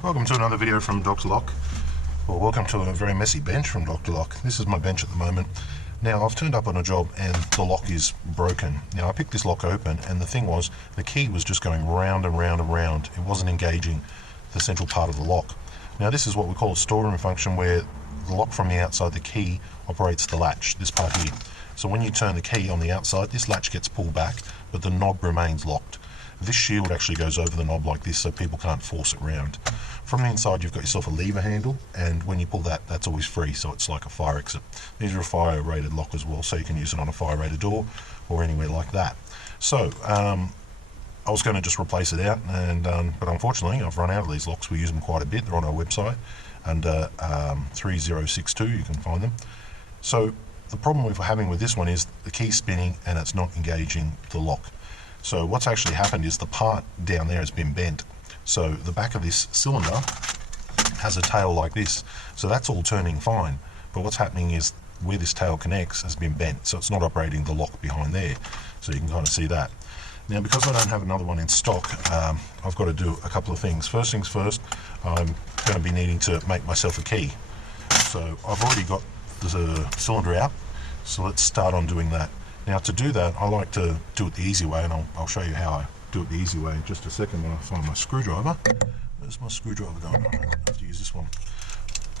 Welcome to another video from Dr. Lock, or welcome to a very messy bench from Dr. Lock. This is my bench at the moment. Now I've turned up on a job and the lock is broken. Now I picked this lock open and the thing was, the key was just going round and round and round. It wasn't engaging the central part of the lock. Now this is what we call a storeroom function, where the lock from the outside, the key operates the latch, this part here. So when you turn the key on the outside, this latch gets pulled back, but the knob remains locked. This shield actually goes over the knob like this so people can't force it round. From the inside you've got yourself a lever handle, and when you pull that, that's always free, so it's like a fire exit. These are a fire rated lock as well, so you can use it on a fire rated door or anywhere like that. So I was going to just replace it out, and but unfortunately I've run out of these locks. We use them quite a bit. They're on our website under 3062, you can find them. So the problem we're having with this one is the key's spinning and it's not engaging the lock. So what's actually happened is the part down there has been bent. So the back of this cylinder has a tail like this. So that's all turning fine. But what's happening is where this tail connects has been bent. So it's not operating the lock behind there. So you can kind of see that. Now because I don't have another one in stock, I've got to do a couple of things. First things first, I'm going to be needing to make myself a key. So I've already got the cylinder out. So let's start on doing that. Now to do that, I like to do it the easy way, and I'll show you how I do it the easy way in just a second when I find my screwdriver. Where's my screwdriver going? I have to use this one.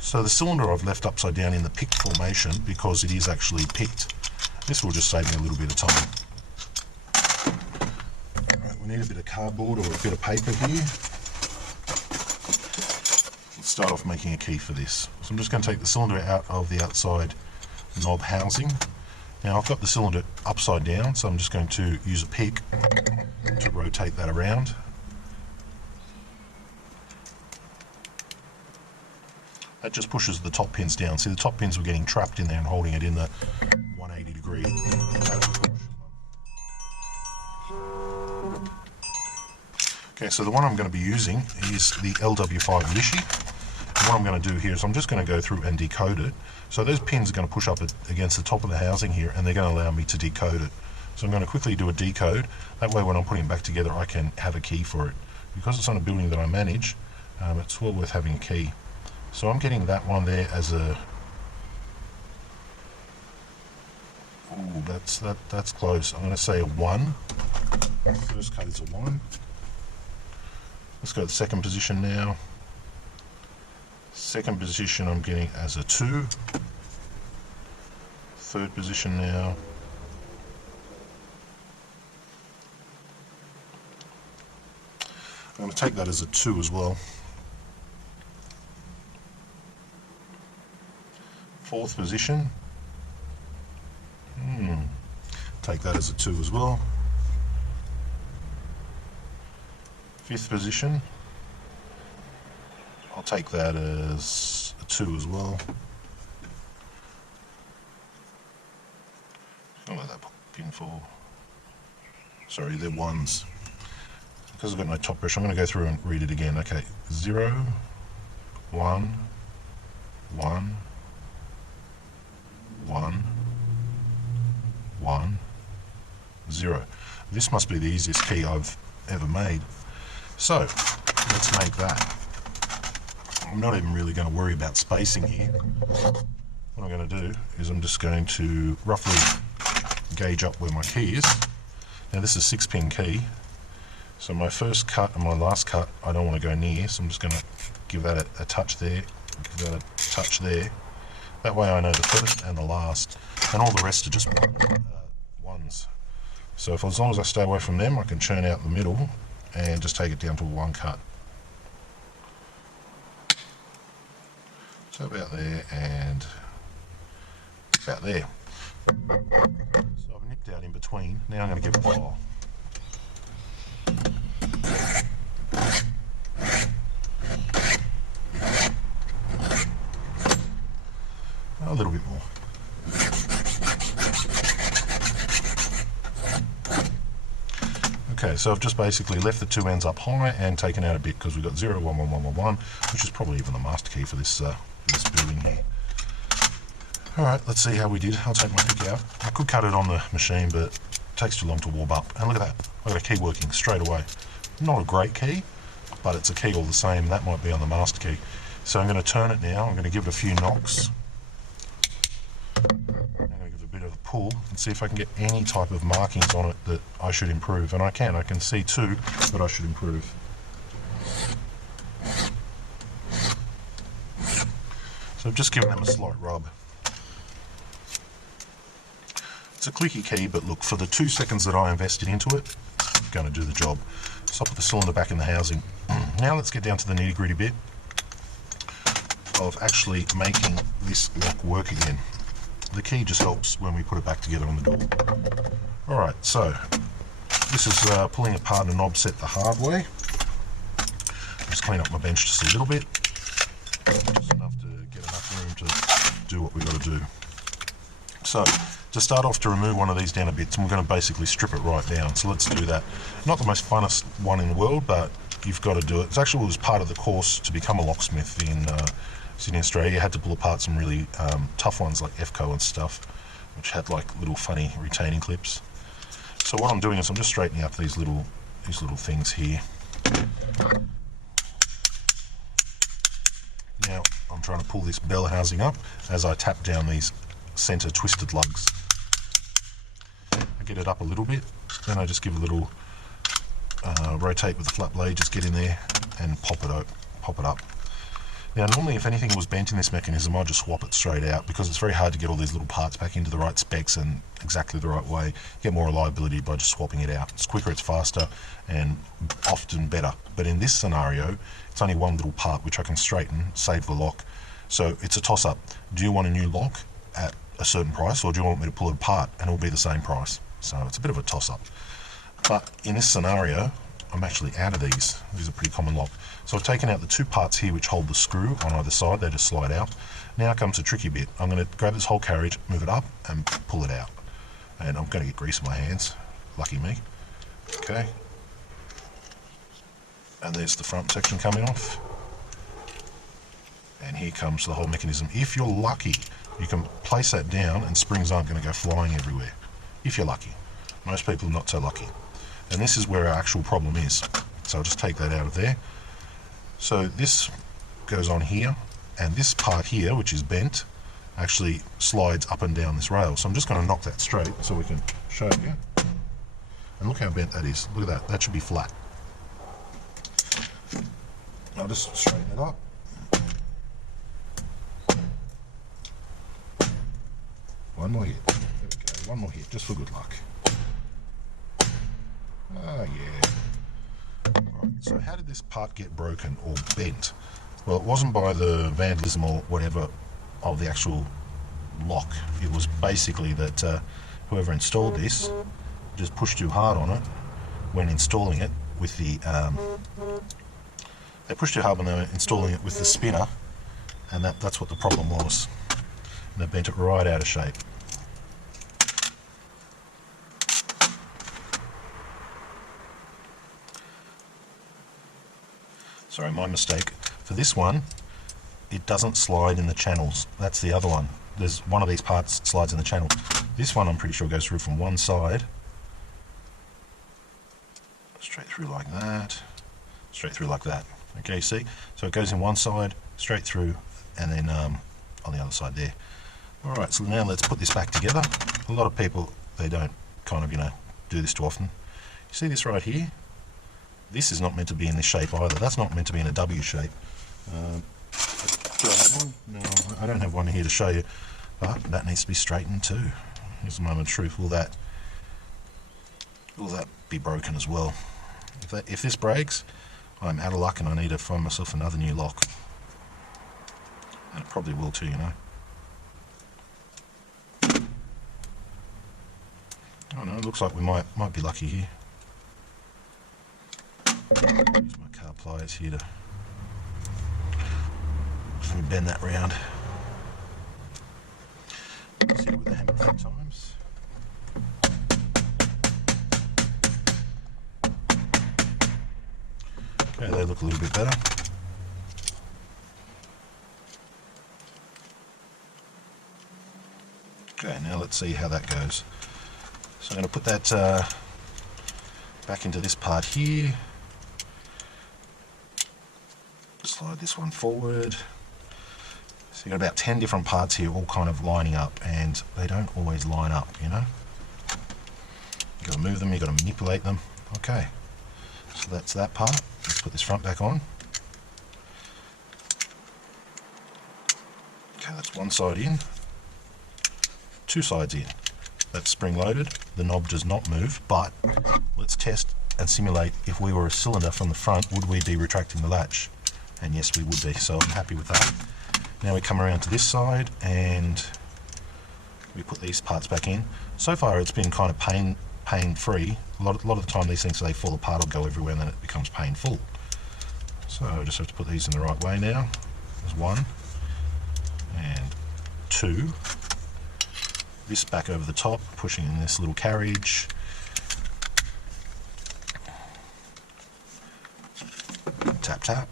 So the cylinder I've left upside down in the picked formation because it is actually picked. This will just save me a little bit of time. Right, we need a bit of cardboard or a bit of paper here. Let's start off making a key for this. So I'm just going to take the cylinder out of the outside knob housing. Now I've got the cylinder upside down, so I'm just going to use a pick to rotate that around. That just pushes the top pins down. See, the top pins were getting trapped in there and holding it in the 180 degree. Okay, so the one I'm going to be using is the LW5 Lishi. What I'm going to do here is I'm just going to go through and decode it. So those pins are going to push up against the top of the housing here, and they're going to allow me to decode it. So I'm going to quickly do a decode. That way when I'm putting it back together I can have a key for it. Because it's on a building that I manage, it's well worth having a key. So I'm getting that one there as a... Ooh, that's close. I'm going to say a 1. First cut is a 1. Let's go to the second position now. Second position I'm getting as a 2. Third position now. I'm going to take that as a 2 as well. Fourth position. Take that as a 2 as well. Fifth position. I'll take that as a 2 as well. I'll let that pin fall. Sorry, they're 1s. Because I've got no top pressure, I'm going to go through and read it again. Okay, 0, 1, 1, 1, 1, 0. This must be the easiest key I've ever made. So, let's make that. I'm not even really going to worry about spacing here. What I'm going to do is I'm just going to roughly gauge up where my key is. Now this is a 6-pin key, so my first cut and my last cut I don't want to go near, so I'm just going to give that a touch there, give that a touch there. That way I know the first and the last, and all the rest are just 1s. So as long as I stay away from them, I can churn out the middle and just take it down to a 1 cut. So about there and about there. So I've nipped out in between. Now I'm going to give it a file. A little bit more. Okay, so I've just basically left the 2 ends up high and taken out a bit because we've got 0, 1, 1, 1, 1, 1, which is probably even the master key for this building here. Alright, let's see how we did. I'll take my pick out. I could cut it on the machine, but it takes too long to warm up. And look at that, I've got a key working straight away. Not a great key, but it's a key all the same. That might be on the master key. So I'm going to turn it now. I'm going to give it a few knocks. I'm going to give it a bit of a pull and see if I can get any type of markings on it that I should improve. And I can see two that I should improve. So I've just given them a slight rub. It's a clicky key, but look, for the 2 seconds that I invested into it, it's going to do the job. So I'll put the cylinder back in the housing. Now let's get down to the nitty-gritty bit of actually making this lock work again. The key just helps when we put it back together on the door. Alright, so this is pulling apart a knob set the hard way. Just clean up my bench just a little bit. Just enough to get enough room to do what we've got to do. So, to start off, to remove one of these down a bit, we're going to basically strip it right down. So let's do that. Not the most funnest one in the world, but you've got to do it. It's actually was part of the course to become a locksmith in Sydney, Australia. You had to pull apart some really tough ones like FCO and stuff, which had like little funny retaining clips. So what I'm doing is I'm just straightening up these little things here. Now I'm trying to pull this bell housing up as I tap down these center twisted lugs. I get it up a little bit, then I just give a little rotate with the flat blade, just get in there and pop it up. Now normally if anything was bent in this mechanism, I'd just swap it straight out, because it's very hard to get all these little parts back into the right specs and exactly the right way. You get more reliability by just swapping it out. It's quicker, it's faster, and often better. But in this scenario, it's only one little part which I can straighten, save the lock. So it's a toss-up. Do you want a new lock at a certain price, or do you want me to pull it apart and it'll be the same price? So it's a bit of a toss-up. But in this scenario, I'm actually out of these. These are pretty common lock. So I've taken out the two parts here which hold the screw on either side. They just slide out. Now comes the tricky bit. I'm going to grab this whole carriage, move it up and pull it out. And I'm going to get grease in my hands. Lucky me. Okay. And there's the front section coming off. And here comes the whole mechanism. If you're lucky, you can place that down and springs aren't going to go flying everywhere. If you're lucky. Most people are not so lucky. And this is where our actual problem is. So I'll just take that out of there. So this goes on here, and this part here, which is bent, actually slides up and down this rail. So I'm just going to knock that straight so we can show you. And look how bent that is. Look at that. That should be flat. I'll just straighten it up. One more hit. There we go. One more hit, just for good luck. Oh yeah. Right, so how did this part get broken or bent? Well, it wasn't by the vandalism or whatever of the actual lock. It was basically that whoever installed this just pushed too hard on it when installing it with the they pushed too hard when they were installing it with the spinner, and that's what the problem was. And they bent it right out of shape. Sorry, my mistake. For this one, it doesn't slide in the channels. That's the other one. There's one of these parts that slides in the channel. This one I'm pretty sure goes through from one side, straight through like that, straight through like that. Okay, see? So it goes in one side, straight through, and then on the other side there. Alright, so now let's put this back together. A lot of people, they don't kind of, do this too often. You see this right here? This is not meant to be in this shape either. That's not meant to be in a W shape. Do I have one? No, I don't have one here to show you. But that needs to be straightened too. Here's the moment of truth. Will that be broken as well? If this breaks, I'm out of luck and I need to find myself another new lock. And it probably will too, Oh no, it looks like we might be lucky here. Use my car pliers here to let me bend that round. Hit it with the hammer a few times. Okay, they look a little bit better. Okay, now let's see how that goes. So I'm going to put that back into this part here. Slide this one forward. So you've got about 10 different parts here all kind of lining up, and they don't always line up, you know. You've got to move them, you've got to manipulate them. Okay, so that's that part. Let's put this front back on. Okay, that's one side in, two sides in. That's spring loaded, the knob does not move, but let's test and simulate if we were a cylinder from the front, would we be retracting the latch? And yes, we would be, so I'm happy with that. Now we come around to this side and we put these parts back in. So far it's been kind of pain-free. A lot of the time these things, they fall apart or go everywhere and then it becomes painful. So I just have to put these in the right way now. There's one and two. This back over the top, pushing in this little carriage. Tap tap.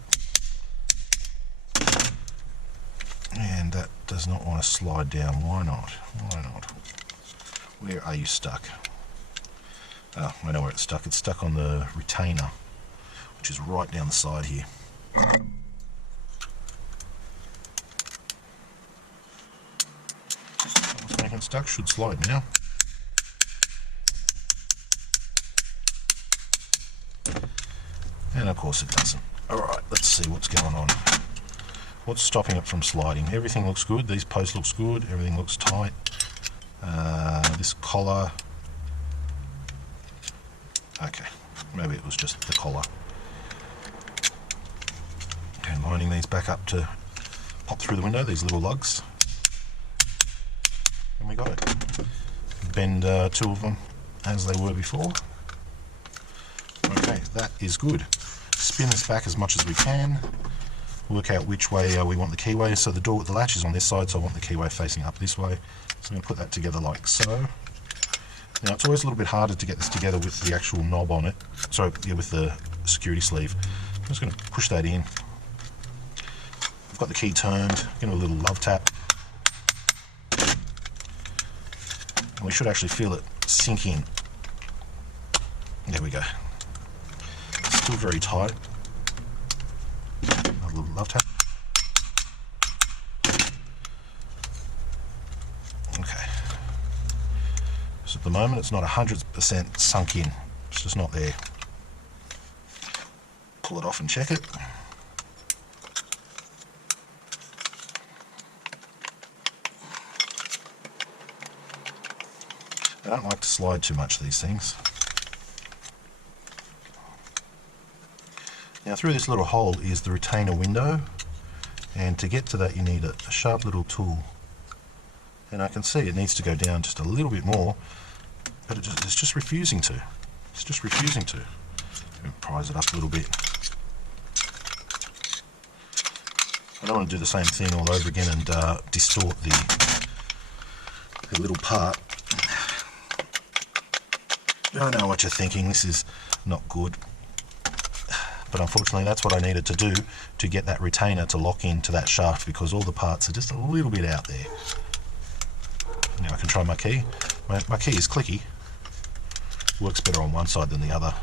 And that does not want to slide down. Why not? Why not? Where are you stuck? Oh, I know where it's stuck. It's stuck on the retainer, which is right down the side here. What's making it stuck? Should slide now. And of course it doesn't. Alright, let's see what's going on. What's stopping it from sliding? Everything looks good. These posts looks good. Everything looks tight. This collar. Okay, maybe it was just the collar. Okay, lining these back up to pop through the window, these little lugs. And we got it. Bend two of them as they were before. Okay, that is good. Spin this back as much as we can. Work out which way we want the keyway. So the door with the latch is on this side, so I want the keyway facing up this way. So I'm going to put that together like so. Now it's always a little bit harder to get this together with the actual knob on it. Sorry, yeah, with the security sleeve. I'm just going to push that in. I've got the key turned, give it a little love tap. And we should actually feel it sink in. There we go. Still very tight. A little love tap. Okay. So at the moment it's not 100% sunk in. It's just not there. Pull it off and check it. I don't like to slide too much these things. Now through this little hole is the retainer window, and to get to that you need a sharp little tool. And I can see it needs to go down just a little bit more, but it's just refusing to. It's just refusing to. Prise it up a little bit. I don't want to do the same thing all over again and distort the little part. I know what you're thinking, this is not good. But unfortunately that's what I needed to do to get that retainer to lock into that shaft, because all the parts are just a little bit out there. Now I can try my key. My key is clicky. Works better on one side than the other.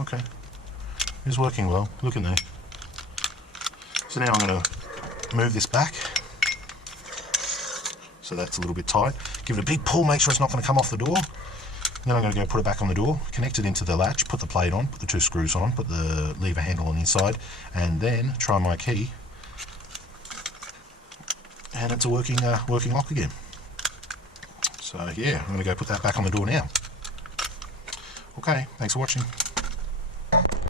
Okay. It's working well. Look at me. So now I'm going to move this back. So that's a little bit tight. Give it a big pull, make sure it's not going to come off the door. Then I'm going to go put it back on the door, connect it into the latch, put the plate on, put the two screws on, put the lever handle on the inside, and then try my key. And it's a working lock again. So yeah, I'm going to go put that back on the door now. Okay, thanks for watching.